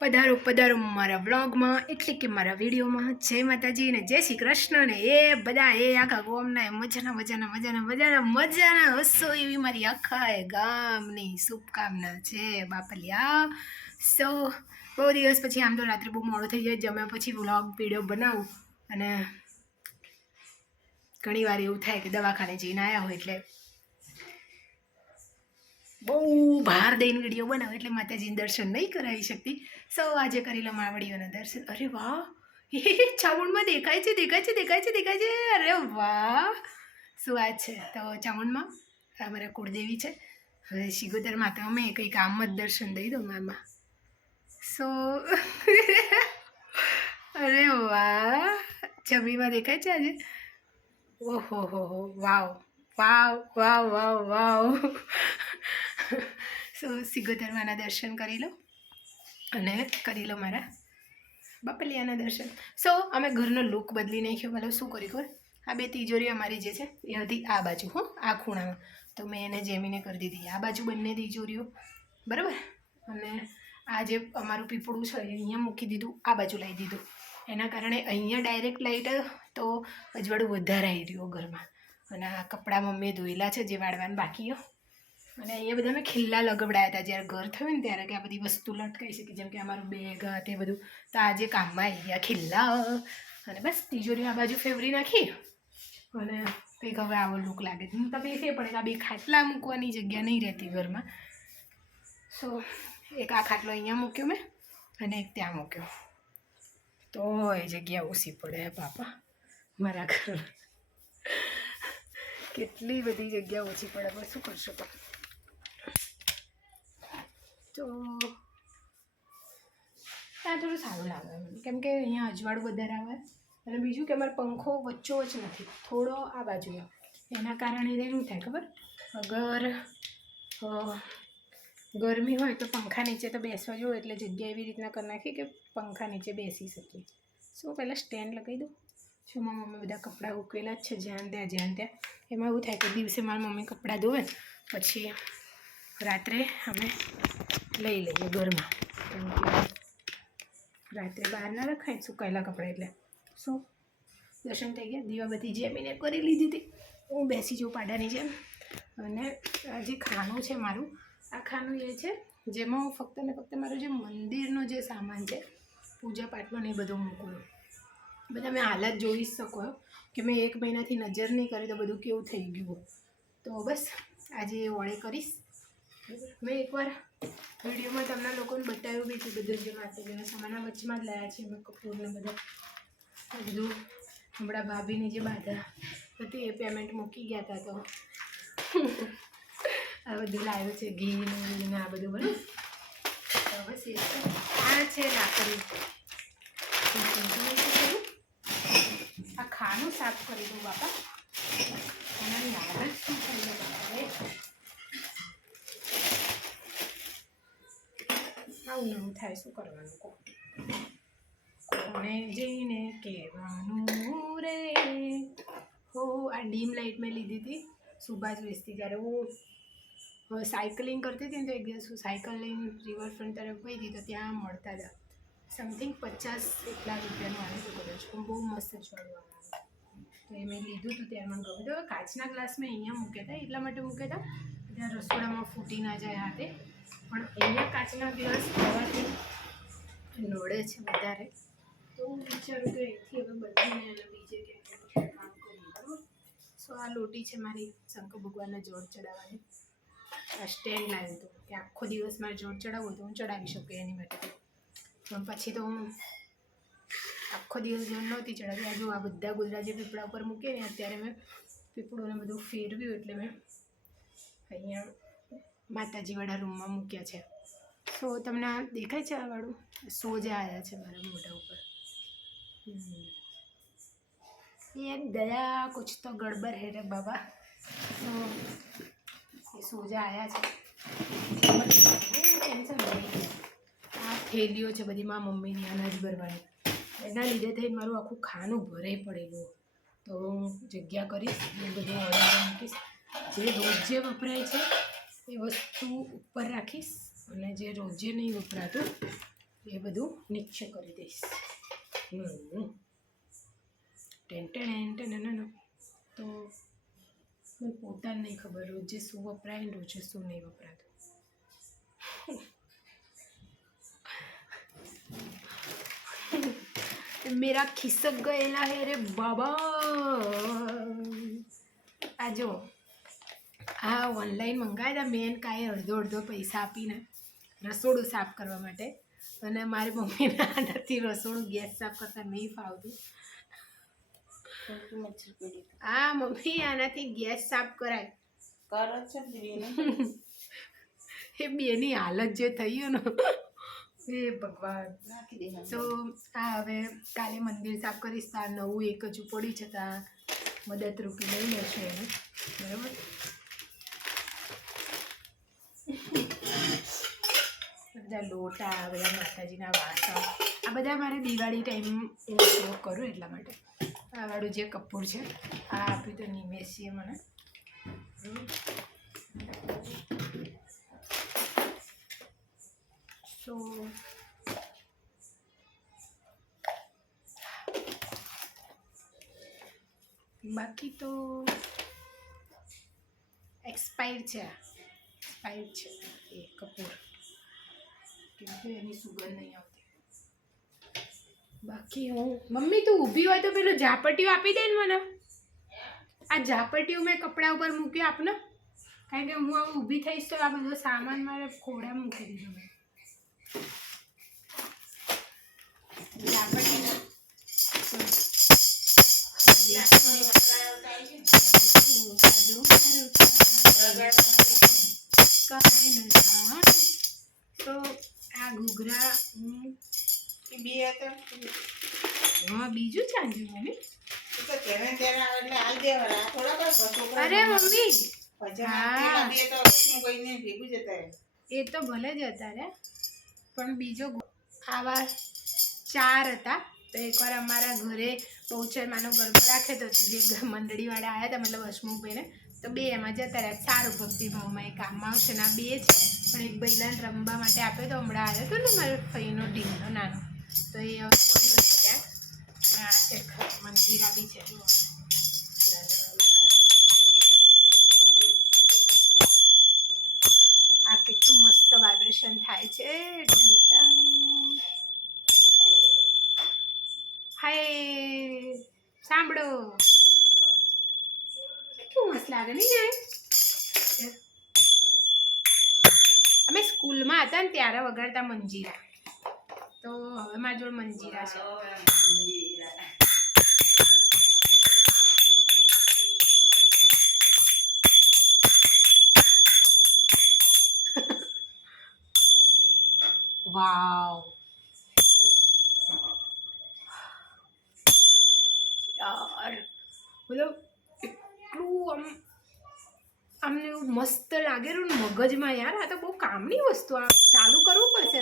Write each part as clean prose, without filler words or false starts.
પધારો પધારો મારા વ્લોગમાં એટલે કે મારા વિડીયોમાં જય માતાજી ને જય શ્રી કૃષ્ણ ને એ બધા એ આખા ગામના મજાના હસો એવી મારી આખા ગામની શુભકામના છે બાપલિયા. સો બહુ દિવસ પછી આમ તો રાત્રે બહુ મોડો થઈ જાય જમ્યા પછી વ્લોગ વિડીયો બનાવું અને ઘણી વાર એવું થાય કે દવાખાને જઈને આવ્યા હોય એટલે બહુ બહાર દઈને વિડીયો બનાવે એટલે માતાજીને દર્શન નહીં કરાવી શકતી. સો આજે કરી લો માવડીઓના દર્શન. અરે વાહ, એ ચામુંડમાં દેખાય છે. અરે વાહ, શું વાત છે. તો ચામુંડમાં અમારા કુળદેવી છે. હવે શિગોતરમાં તો અમે કંઈક આમ જ દર્શન દઈ દઉં આમાં. સો અરે વાહ, છબીમાં દેખાય છે આજે. ઓહો હો વાવ વાવ વાવ વાવ વાવ. સો સિગોતરમાના દર્શન કરી લો અને કરી લો મારા બાપલિયાના દર્શન. સો અમે ઘરનો લુક બદલી નાખ્યો. મતલબ શું કરી ખબર, આ બે તિજોરી અમારી જે છે એ હતી આ બાજુ, આ ખૂણામાં, તો મેં એને જેમીને કરી દીધી આ બાજુ બંને તિજોરીઓ, બરાબર. અને આ જે અમારું પીપળું છે એ અહીંયા મૂકી દીધું, આ બાજુ લાવી દીધું. એના કારણે અહીંયા ડાયરેક્ટ લાઇટ તો અજવાળું વધારે આવી રહ્યું ઘરમાં. અને આ કપડાં મમ્મીએ ધોયેલા છે જે વાળવાના બાકીઓ. અને અહીંયા બધા મેં ખિલ્લા લગવડાયા હતા જ્યારે ઘર થયું ને ત્યારે, કે આ બધી વસ્તુ લટકાઈ શકે, જેમ કે અમારું બેગ તે બધું. તો આજે કામમાં આવી ગયા ખિલ્લા. અને બસ તિજોરી આ બાજુ ફેવરી નાખી અને કંઈક હવે આવો લુક લાગે. તમે એ પડે આ બે ખાટલા મૂકવાની જગ્યા નહીં રહેતી ઘરમાં. સો એક આ ખાટલો અહીંયા મૂક્યો મેં અને એક ત્યાં મૂક્યો, તો એ જગ્યા ઓછી પડે બાપા મારા ઘર. કેટલી બધી જગ્યા ઓછી પડે, પણ શું કરશો. તો ત્યાં થોડું સારું લાગે મને, કેમ કે અહીંયા અજવાળું વધારે આવે. અને બીજું કે અમારો પંખો વચ્ચોવચ્ચ નથી, થોડો આ બાજુ. એના કારણે શું થાય ખબર, અગર ગરમી હોય તો પંખા નીચે તો બેસવા જોઈએ, એટલે જગ્યા એવી રીતના કરી નાખી કે પંખા નીચે બેસી શકીએ. શું પહેલાં સ્ટેન્ડ લગાવી દઉં છું. મારા મમ્મી બધા કપડાં ઉકેલા જ છે જ્યાં ત્યાં. એમાં એવું થાય કે દિવસે મારી મમ્મી કપડાં ધોવે પછી રાત્રે અમે લઈ લઈએ ઘરમાં, કેમ કે રાત્રે બહાર ના રખાય સુકાયેલા કપડાં. એટલે શું દર્શન થઈ ગયા, દીવાબત્તી જેમીને કરી લીધી હતી. હું બેસી જાઉં પાડાની જેમ. અને આ જે ખાનું છે મારું, આ ખાનું એ છે જેમાં હું ફક્ત ને ફક્ત મારું જે મંદિરનો જે સામાન છે, પૂજા પાઠમાં ને એ બધું મૂકું. બધા મેં હાલત જોઈ શકો કે મેં 1 મહિનાથી નજર નહીં કરી તો બધું કેવું થઈ ગયું. તો બસ આજે એ વળે કરીશ. મેં એકવાર વિડીયોમાં તમને લોકોને બતાવ્યું બી છે બધું, જે માતાજીના સામાનના વચમાં જ લાયા છે મેં કપૂરને બધા બધું. હમણાં ભાભીની જે બાધા હતી એ પેમેન્ટ મૂકી ગયા હતા, તો આ બધું લાવ્યું છે, ઘી ને આ બધું બધું. તો બસ એ આ છે લાકડી. આ ખાનું સાફ કરી દઉં બાપા. એનાની હાલત શું થઈ ગઈ બાપા. આવું નવું થાય, શું કરવાનું કહો. કોણે જઈને કહેવાનું રે હો. આ ડીમ લાઇટ મેં લીધી હતી સુભાષ વેચતી ત્યારે. હું સાયકલિંગ કરતી હતી ને, તો એક દિવસ હું સાયકલ લઈને રિવરફ્રન્ટ તરફ ગઈ હતી, તો ત્યાં મળતા હતા સમથિંગ 50 એટલા રૂપિયાનું આવે તો કદાચ, પણ બહુ મસ્ત છોડવાનું આવે. તો એ મેં લીધું હતું ત્યારે મને ગમ્યું. તો કાચના ગ્લાસ મેં અહીંયા મૂક્યા હતા, એટલા માટે મૂક્યા હતા ત્યાં રસોડામાં ફૂટી ના જાય હાથે. પણ અહીંયા કાચના ગ્લાસ હોવાથી નડે છે વધારે, તો હું વિચારું કે અહીંથી હવે બદલીને અને બીજે ક્યાંક કામ કરીએ, બરાબર. સો આ લોટી છે મારી શંકર ભગવાનના જોડ ચડાવવાની. આ સ્ટેન્ડ લાવ્યું હતું કે આખો દિવસ મારે જોડ ચડાવવું તો હું ચડાવી શકું એની માટે. પણ પછી તો હું આખો દિવસ જોડ નહોતી ચડાવી. આજુ આ બધા ગોદડા જે પીપળા ઉપર મૂકે ને, અત્યારે મેં પીપળોને બધું ફેરવ્યું એટલે મેં અહીંયા માતાજીવાળા રૂમમાં મૂક્યા છે. સો તમને આ દેખાય છે આ વાળું સોજા આવ્યા છે મારા મોઢા ઉપર. ये दया कुछ तो गड़बड़ है रे बाबा. तो ये સોજા આવ્યા છે. ટેન્શન નહીં. આ થેલીઓ છે બધી મારા મમ્મીની અનાજ ભરવાની, એના લીધે થઈને મારું આખું ખાનું ભરે પડેલું. તો હું જગ્યા કરીશ એ બધું ઓર્ડર મૂકીશ. જે રોજે વપરાય છે એ વસ્તુ ઉપર રાખીશ, અને જે રોજે નહીં વપરાતું એ બધું નીચે કરી દઈશ. તો મને પોતાને નહીં ખબર રોજે શું વપરાય ને રોજે શું નહીં વપરાતું. મેરા ખિસક ગયેલા હે રે બાબા. આ જો આ ઓનલાઈન મંગાવ્યા હતા મેં કાંઈ અડધો પૈસા આપીને રસોડું સાફ કરવા માટે, અને મારી મમ્મીને આનાથી રસોડું ગેસ સાફ કરતા નહીં ફાવતું. હા મમ્મી આનાથી ગેસ સાફ કરાય. એ બેની હાલત જે થઈ ને એ ભગવાન. તો આ હવે કાલે મંદિર સાફ કરીશ. આ નવું એક હજુ પડી છે ત્યાં મદદરૂપી લઈ લેશું એને. બરાબર. બધા લોટા, બધા માતાજીના વાસણ, આ બધા મારે દિવાળી ટાઈમ હું ઉપયોગ કરું એટલા માટે. આ વાળું જે કપૂર છે આ આપ્યું તો નિમેશીએ મને. તો બાકી તો એક્સપાયર્ડ છે એ કપૂર, કેમ કે એની સુગંધ નહીં આવતી. બાકી હું મમ્મી તું ઊભી હોય તો પેલું ઝાપટીયું આપી દે ને મને. આ ઝાપટીયું મેં કપડા ઉપર મૂક્યું આપને, કારણ કે હું હવે ઊભી થઈશ તો આ બધો સામાન મારે ખોડા મૂકી દીધો મેં. તો આ ઘૂઘરા હા બીજું ચાંજુ મમ્મી. અરે મમ્મી એ તો ભલે જ હતા રે, પણ બીજો આવા 4 હતા. તો એકવાર અમારા ઘરે બહુચરમાનો ગરબો રાખ્યો હતો, જે મંડળીવાળા આવ્યા હતા, મતલબ હસમુખભાઈને, તો 2 એમાં જતા રહ્યા. સારું ભક્તિભાવમાં એ કામમાં આવશે ને. આ 2 છે, પણ એક બૈલાને રમવા માટે આપ્યો તો હમણાં આવ્યો હતો ને મારો ફઈનો ઢીંગલો નાનો, તો એ હવે પડ્યો છે ત્યાં. અને આ છે મંદિરા બી છે. આ કેટલું મસ્ત વાઇબ્રેશન થાય છે. હાય સાંભળો કેટલું મસ્ત લાગે નહીં જાય. અમે સ્કૂલમાં હતા ને ત્યારે વગાડતા મંજીરા, તો હવે મારી જોડે મંજીરા છે. વાવ યાર, મતલબ એટલું આમને એવું મસ્ત લાગેલું ને મગજમાં. યાર આ તો બહુ કામની વસ્તુ, આ ચાલુ કરવું પડશે.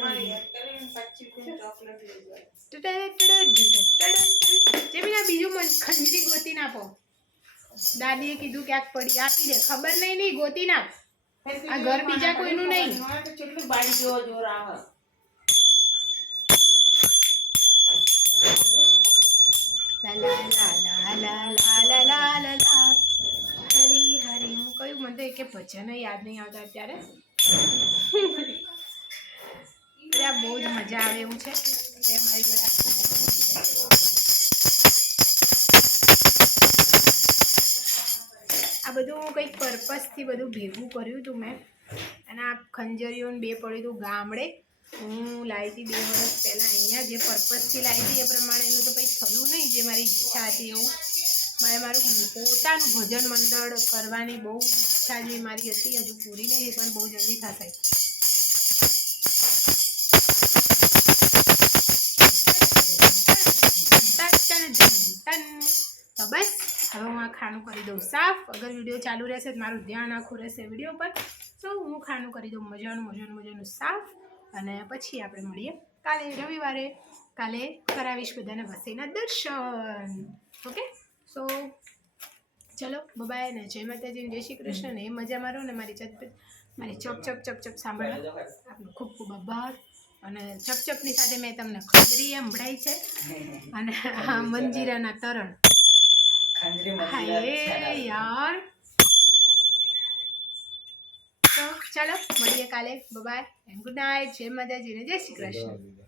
જેમી બીજું ખંજરી ગોતી નાખો. દાદીએ કીધું ક્યાંક પડી, આપી દે. ખબર નહીં ગોતી નાખ. આ ઘર બીજા કોઈનું નહીં. હરી હરી હું કયું, મને તો એક ભજન યાદ નહીં આવતા અત્યારે. આ બહુ જ મજા આવે એવું છે. આ બધું કંઈક પર્પસથી બધું ભેગું કર્યું હતું મેં. અને આ ખંજરીઓ 2 પડ્યું હતું ગામડે. હું લાવી હતી 2 વર્ષ પહેલાં અહીંયા. જે પર્પસથી લાવી હતી એ પ્રમાણે એનું તો કંઈ થયું નહીં જે મારી ઈચ્છા હતી એવું. મારું પોતાનું ભજન મંડળ કરવાની બહુ ઈચ્છા જે મારી હતી, હજુ પૂરી નહીં, પણ બહુ જલ્દી થશે. તો બસ હવે હું આ ખાનું કરી દઉં સાફ. અગર વિડીયો ચાલુ રહેશે તો મારું ધ્યાન આખું રહેશે વિડીયો પર. તો હું ખાનું કરી દઉં મજાનું સાફ. અને પછી આપણે મળીએ કાલે રવિવારે. કાલે કરાવીશ બધાને વસઈના દર્શન. ઓકે, સો ચલો બાય ને જય માતાજી, જય શ્રી કૃષ્ણ. ને એ મજા મારો ને મારી ચપ સાંભળવા આપનો ખૂબ ખૂબ આભાર. અને ચપચપની સાથે મેં તમને ખજરી સંભળાઈ છે અને આ મંજીરાના તરણ. હાય યાર. તો ચાલો મળીએ કાલે. Bye and good night. જય માતાજી ને જય શ્રી કૃષ્ણ.